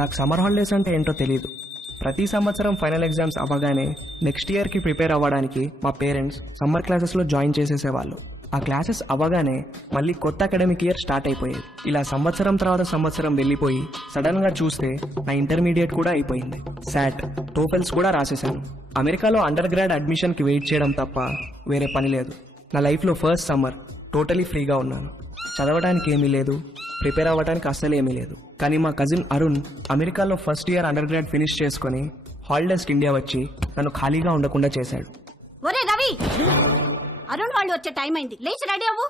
నాకు summer holidays అంటే ఏంటో తెలియదు. ప్రతి సంవత్సరం ఫైనల్ ఎగ్జామ్స్ అవ్వగానే నెక్స్ట్ ఇయర్కి ప్రిపేర్ అవ్వడానికి మా పేరెంట్స్ సమ్మర్ క్లాసెస్లో జాయిన్ చేసేసేవాళ్ళు. ఆ క్లాసెస్ అవ్వగానే మళ్ళీ కొత్త అకాడమిక్ ఇయర్ స్టార్ట్ అయిపోయేది. ఇలా సంవత్సరం తర్వాత సంవత్సరం వెళ్ళిపోయి సడన్గా చూస్తే నా ఇంటర్మీడియట్ కూడా అయిపోయింది. శాట్, టోఫెల్స్ కూడా రాసేశాను. అమెరికాలో అండర్ గ్రాడ్ అడ్మిషన్కి వెయిట్ చేయడం తప్ప వేరే పని లేదు. నా లైఫ్లో ఫస్ట్ సమ్మర్ టోటలీ ఫ్రీగా ఉన్నాను. చదవడానికి ఏమీ లేదు, ప్రిపేర్ అవ్వడానికి అస్సలు ఏమీ లేదు. కానీ మా కజిన్ అరుణ్ అమెరికాలో first year under grad finish చేసుకుని హాలిడేస్కి ఇండియా వచ్చి నన్ను ఖాళీగా ఉండకుండా చేశాడు. ఒరే రవి, అరుణ్ వాళ్ళు వచ్చే టైం అయింది, లేచి రెడీ అవ్వు.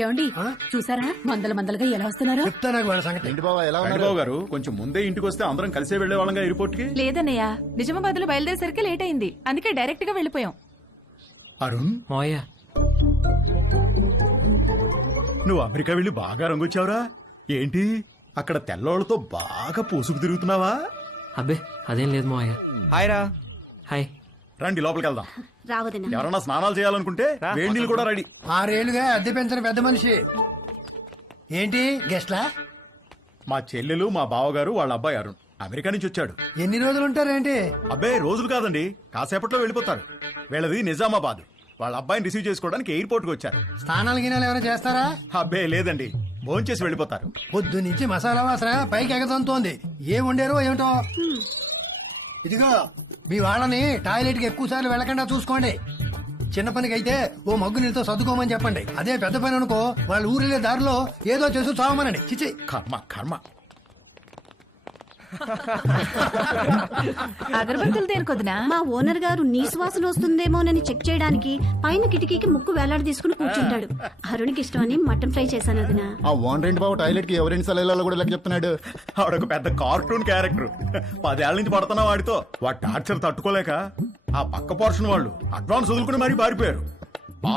ఏమండి చూసారా మందలుగా ఎలా వస్తున్నారో? చెప్తా నాకు వాళ్ళ సంగతి. ఏంటి బాబా ఎలా ఉన్నారు? బాబు గారు కొంచెం ముందే ఇంటికి వస్తే అందరం కలిసే వెళ్లే వాళ్ళంగా ఎయిర్పోర్ట్ కి. లేదన్నయ్య, నిజామాబాద్ లో బయలుదేరేసరికి లేట్ అయింది, అందుకే డైరెక్ట్ గా వెళ్ళిపోయాం. అరుణ్, మావయ్య, నువ్వు అమెరికా వెళ్ళి బాగా రంగొచ్చావురా. ఏంటి అక్కడ తెల్లోళ్ళతో బాగా పూసుకు తిరుగుతున్నావా? అబ్బే అదేం లేదు మావయ్య. హాయ్ రా. హాయ్. రండి లోపలికి వెళ్దాం. రావదనా ఎవరన్నా స్నానాలు చేయాలనుకుంటే వేడి నీళ్ళు కూడా రెడీ. 6 ఏళ్లుగా అద్దె పెంచిన పెద్ద మనిషి. ఏంటి గెస్ట్లా? మా చెల్లెలు, మా బావగారు, వాళ్ళ అబ్బాయి అరుణ్ అమెరికా నుంచి వచ్చాడు. ఎన్ని రోజులు ఉంటారేంటి? అబ్బాయి రోజులు కాదండి, కాసేపట్లో వెళ్ళిపోతారు. వీళ్ళది నిజామాబాద్. వాళ్ళ అబ్బాయిని రిసీవ్ చేసుకోవడానికి ఎయిర్పోర్ట్ కి వచ్చారు. స్నానాలు గినాలు ఏమైనా చేస్తారా? అబ్బాయి లేదండి, భోంచేసి వెళ్ళిపోతారు. పొద్దు నుంచి మసాలా వాసన పైకి ఎగతంతోంది. ఏం వండారో ఏమిటో. ఇదిగో మీ వాళ్ళని టాయిలెట్ కి ఎక్కువ సార్లు వెళ్ళకుండా చూసుకోండి. చిన్న పనికి అయితే ఓ మగ్గు నీళ్ళతో సర్దుకోమని చెప్పండి. అదే పెద్ద పని అనుకో, వాళ్ళ ఊరిలే దారిలో ఏదో చేసి చావమనండి. చిచి కర్మ కర్మ. అగరబత్తులు దేనికొద్దునా? మా ఓనర్ గారు నీ సువాసన వస్తుందేమోనని చెక్ చేయడానికి పైన కిటికీకి ముక్కు వేలాడి తీసుకుని కూర్చుంటాడు. అరుణ్కి ఇష్టమని మటన్ ఫ్రై చేశాను వదినా. ఆ ఓనర్ ఏంటి బాబు టాయిలెట్ కి ఎవరెన్ని సార్లు వెళ్ళాలో కూడా లెక్క చెప్తున్నాడు. ఆవిడొక పెద్ద కార్టూన్ క్యారెక్టర్. 10 ఏళ్ల నుంచి పడుతున్నా వాడితో. వాడి టార్చర్ తట్టుకోలేక ఆ పక్క పోర్షన్ వాళ్ళు అడ్వాన్స్ వదులుకుని మరీ పారిపోయారు.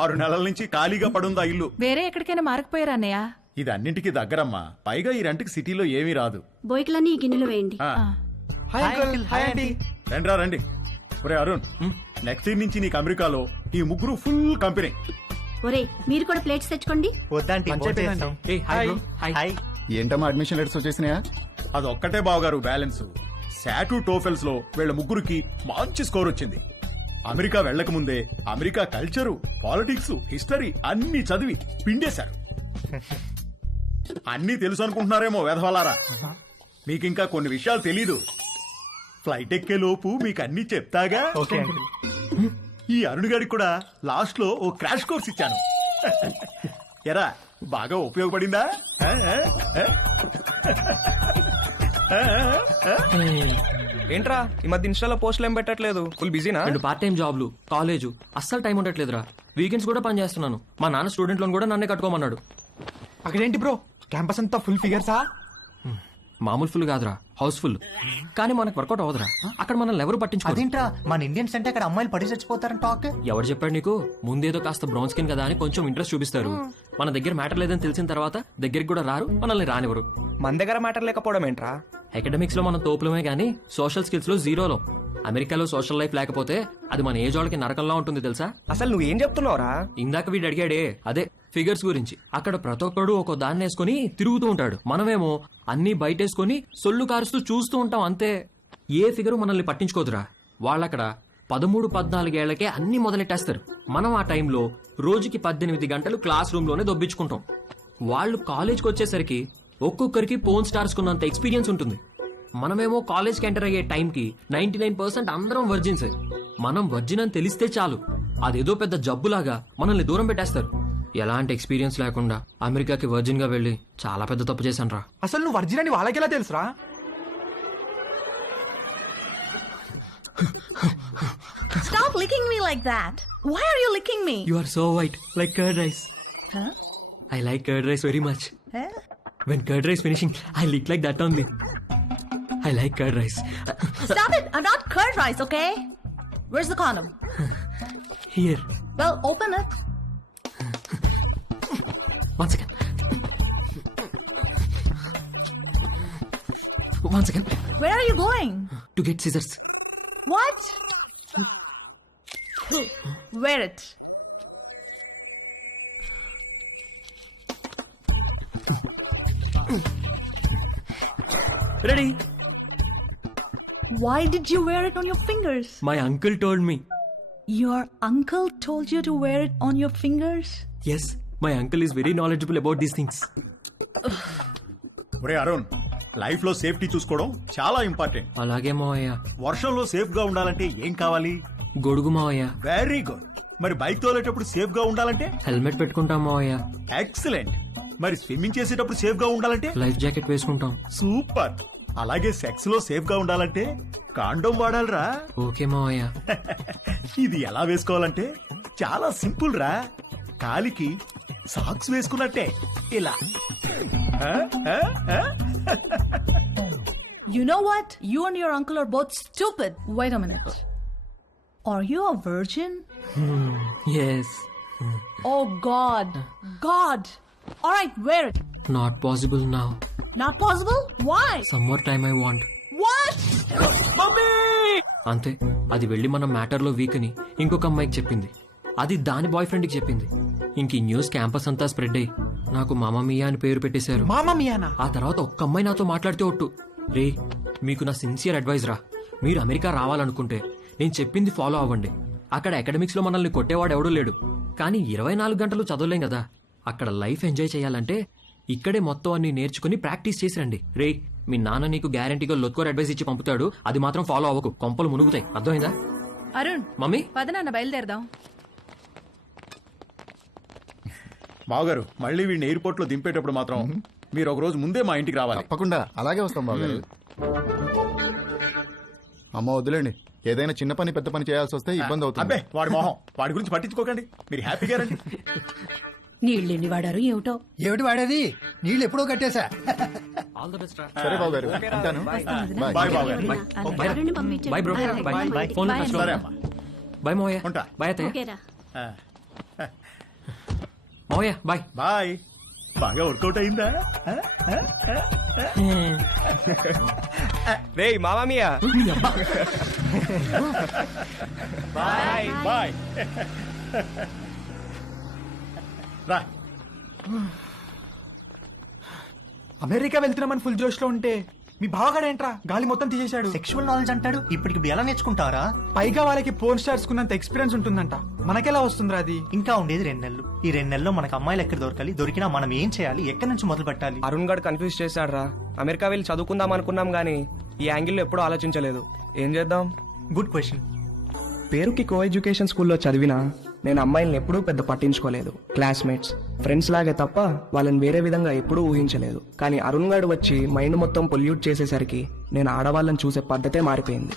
6 నెలల నుంచి ఖాళీగా పడుంది ఆ ఇల్లు. వేరే ఎక్కడికైనా మారకపోయారా అన్నయ్య? ఇది అన్నింటికి దగ్గరమ్మా. పైగా ఈ రెంట్కి సిటీలో ఏమీ రాదు. బోయికలన్నీ ఈ గిన్నెలు వేయండి. ఆ, రండిరా రండి. ఒరే అరుణ్, నెక్స్ట్ ఇయర్ నుంచి నీకు అమెరికాలో ఈ ముగ్గురు ఫుల్ కంపెనీ. ఒరే మీరు కూడా ప్లేట్స్ తెచ్చుకోండి. ఏ, హాయ్ బ్రో. హాయ్. ఏంటమ్మా అడ్మిషన్ లెటర్స్ వచ్చేసినాయా? అదొక్కటే బావగారు బ్యాలెన్స్. శాటు టోఫెల్స్ లో వీళ్ళ ముగ్గురికి మంచి స్కోర్ వచ్చింది. అమెరికా వెళ్లక ముందే అమెరికా కల్చరు, పాలిటిక్స్, హిస్టరీ అన్ని చదివి పిండేశారు. అన్నీ తెలుసు అనుకుంటున్నారేమో వెధవలారా. మీకింకా కొన్ని విషయాలు తెలీదు. ఫ్లైట్ ఎక్కే లోపు మీకు అన్ని చెప్తాగా. ఈ అరుణ్ గారికి కూడా లాస్ట్ లో ఓ క్రాష్ కోర్స్ ఇచ్చాను. ఎరా బాగా ఉపయోగపడిందా? ఏంట్రా ఈ మధ్య ఇన్స్టాలో పోస్టులు ఏం పెట్టట్లేదు? ఫుల్ బిజీనా? 2 పార్ట్ టైం జాబ్లు, కాలేజ్, అస్సలు టైం ఉండట్లేదురా. వీకెండ్స్ కూడా పని చేస్తున్నాను. మా నాన్న స్టూడెంట్ లోన్ కూడా నన్నే కట్టుకోమన్నాడు. అక్కడేంటి బ్రో, క్యాంపస్ అంతా ఫుల్ ఫిగర్సా? మామూలు ఫుల్ కాదురా, హౌస్ ఫుల్. కానీ మనకు వర్కౌట్ అవదురా. అక్కడ మనల్ని ఎవరు పట్టించుకోరు. అదేంట్రా, మన ఇండియన్స్ అంటే అక్కడ అమ్మాయిలు పడి చచ్చిపోతారని టాక్. ఎవరు చెప్పాడు నీకు? ముందేదో కాస్త బ్రౌన్ స్కిన్ కదా అని కొంచెం ఇంట్రెస్ట్ చూపిస్తారు. మన దగ్గర మ్యాటర్ లేదని తెలిసిన తర్వాత దగ్గరికి కూడా రారు, మనల్ని రానివ్వరు. మన దగ్గర మ్యాటర్ లేకపోవడం ఏంట్రా? అకాడమిక్స్ లో మనం తోపులమే గానీ సోషల్ స్కిల్స్ లో జీరోలో. అమెరికాలో సోషల్ లైఫ్ లేకపోతే అది మన ఏజ్ వాళ్ళకి నరకంలా ఉంటుంది తెలుసా? అసలు నువ్వేం చెప్తున్నావురా? ఇందాక వీడు అడిగాడే అదే ఫిగర్స్ గురించి. అక్కడ ప్రతి ఒక్కడు ఒక దాన్ని వేసుకుని తిరుగుతూ ఉంటాడు. మనమేమో అన్ని బయటేసుకుని సొల్లు కారుస్తూ చూస్తూ ఉంటాం అంతే. ఏ ఫిగరు మనల్ని పట్టించుకోదురా. వాళ్ళక్కడ 13-14 ఏళ్లకే అన్ని మొదలెట్టేస్తారు. మనం ఆ టైంలో రోజుకి 18 గంటలు క్లాస్ రూమ్ లోనే దొబ్బించుకుంటాం. వాళ్ళు కాలేజ్కి వచ్చేసరికి ఒక్కొక్కరికి పోన్ స్టార్స్ కున్నంత ఎక్స్పీరియన్స్ ఉంటుంది. మనమేమో కాలేజ్కి ఎంటర్ అయ్యే టైంకి 99% అందరం వర్జిన్స్. మనం వర్జిన్ అని తెలిస్తే చాలు, అదేదో పెద్ద జబ్బులాగా మనల్ని దూరం పెట్టేస్తారు. ఎలాంటి ఎక్స్పీరియన్స్ లేకుండా అమెరికాకి వర్జిన్ గా వెళ్లి చాలా పెద్ద తప్పు చేశాను రా. అసలు నువ్వు వర్జిన్ అని వాళ్ళకెలా తెలుసురా? Stop licking me like that. Why are you licking me? You are so white, like curd rice. Huh? I like curd rice very much. Huh? When curd rice finishing, I lick like that only. I like curd rice. Stop it. I'm not curd rice, okay? Where's the condom? Here. Well, open it. One second. One second Where are you going? To get scissors. What? Wear it. Ready. Why did you wear it on your fingers? My uncle told me. Your uncle told you to wear it on your fingers? Yes, my uncle is very knowledgeable about these things. ఒరే Arun, life లో safety చూసుకోవడం చాలా important. అలాగే మావయ్య. వర్షంలో safe గా ఉండాలంటే ఏం కావాలి? గొడుగు మావయ్య. Very good. మరి బైక్ తోలేటప్పుడు సేఫ్ గా ఉండాలంటే? హెల్మెట్ పెట్టుకుంటాం మావయ్య. ఎక్సలెంట్. మరి స్విమ్మింగ్ చేసేటప్పుడు సేఫ్ గా ఉండాలంటే? లైఫ్ జాకెట్ వేసుకుంటాం. సూపర్. అలాగే సెక్స్ లో సేఫ్ గా ఉండాలంటే కాండోమ్ వాడాలిరా. ఓకే మావయ్య. ఇది ఎలా వేసుకోవాలంటే చాలా సింపుల్ రా. కాలికి సాక్స్ వేసుకున్నట్టే ఇలా. You know what? You and your uncle are both stupid. Wait a minute. Are you a virgin? Yes. Oh God. God. All right, wear it. Not possible now. Not possible? Why? Some more time I want. What? అంతే. అది వెళ్ళి మన matter లో week అని ఇంకొక అమ్మాయికి చెప్పింది. అది దాని బాయ్ ఫ్రెండ్ కి చెప్పింది. ఇంక ఈ న్యూస్ క్యాంపస్ అంతా స్ప్రెడ్ అయ్యి నాకు మామా మియా అని పేరు పెట్టేశారు. మామా మియానా? ఆ తర్వాత ఒక్క అమ్మాయి నాతో మాట్లాడితే ఒట్టు, రే మీకు నా సిన్సియర్ అడ్వైజ్ రా, మీరు అమెరికా రావాలనుకుంటే నేను చెప్పింది ఫాలో అవ్వండి. అక్కడ అకాడమిక్స్ లో మనల్ని కొట్టేవాడు ఎవడూ లేడు, కానీ 24 గంటలు చదవలేం కదా. అక్కడ లైఫ్ ఎంజాయ్ చేయాలంటే ఇక్కడే మొత్తం అన్ని నేర్చుకుని ప్రాక్టీస్ చేసి రండి. రే మీ నాన్న నీకు గ్యారంటీగా లొత్కోర్ అడ్వైస్ ఇచ్చి పంపుతాడు, అది మాత్రం ఫాలో అవ్వకు, కొంపలు మునుగుతాయి. అర్థమైందా? అరుణ్, మమ్మీ పద నాన్న బయలుదేరదాం. బావగారు, మళ్ళీ వీడిని ఎయిర్పోర్ట్ లో దింపేటప్పుడు మాత్రం మీరు ఒక రోజు ముందే మా ఇంటికి రావాలి. తప్పకుండా అలాగే వస్తాం బాబు. అమ్మ వద్దులేండి, ఏదైనా చిన్న పని పెద్ద పని చేయాల్సి వస్తే ఇబ్బంది అవుతుంది. అబ్బే వాడి మొహం, వాడి గురించి పట్టించుకోకండి, మీరు హ్యాపీగా రండి. నీళ్ళెన్ని వాడారు ఏమిటో. ఏమిటి వాడేది? నీళ్ళు ఎప్పుడో కట్టేశా. ఆల్ ద బెస్ట్ రా. సరే బాబు గారు, ఉంటాను. బాయ్ బావగారు. ఎవరిని పంపించండి. By bro. బై. ఫోన్ లో టచ్ లో. సరే అమ్మా. బై మావయ్య. ఉంటా. బై అత్తయ్య. ఓకేరా. మావయ్య బాయ్. బాయ్. బాగా వర్కౌట్ అయిందా? రే మామా మియా. Bye bye. రా. అమెరికా వెళ్తున్నామని ఫుల్ జోష్ లో ఉంటే మీ బావగాడేంట్రా గాలి మొత్తం తీసేశాడు. సెక్షువల్ నాలెడ్జ్ అంటాడు, ఇప్పటికి ఎలా నేర్చుకుంటారా? పైగా వాళ్ళకి పోర్న్ స్టార్స్ కున్నంత ఎక్స్పీరియన్స్ ఉంటుందంట, మనకెలా వస్తుందిరా అది? ఇంకా ఉండేది 2 నెలలు. ఈ 2 నెలల్లో మనకు అమ్మాయిలు ఎక్కడ దొరకాలి, దొరికినా మనం ఏం చేయాలి, ఎక్కడి నుంచి మొదలు పెట్టాలి? అరుణ్ గడ్ కన్ఫ్యూజ్ చేశాడు రా. అమెరికా వెళ్ళి చదువుకుందాం అనుకున్నాం గానీ ఈ యాంగిల్లో ఎప్పుడూ ఆలోచించలేదు. ఏం చేద్దాం? Good question. పేరుకి కో ఎడ్యుకేషన్ స్కూల్లో చదివినా నేను అమ్మాయిల్ని ఎప్పుడూ పెద్ద పట్టించుకోలేదు. క్లాస్మేట్స్, ఫ్రెండ్స్ లాగే తప్ప వాళ్ళని వేరే విధంగా ఎప్పుడూ ఊహించలేదు. కానీ అరుణ్ గాడు వచ్చి మైండ్ మొత్తం పొల్యూట్ చేసేసరికి నేను ఆడవాళ్ళని చూసే పద్ధతే మారిపోయింది.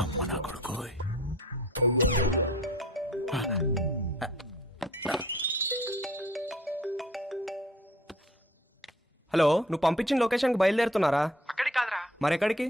అమ్మ నా కొడుకు. హలో, నువ్వు పంపించిన లొకేషన్కి బయలుదేరుతున్నారా? అక్కడికి కాదురా. మరెక్కడికి?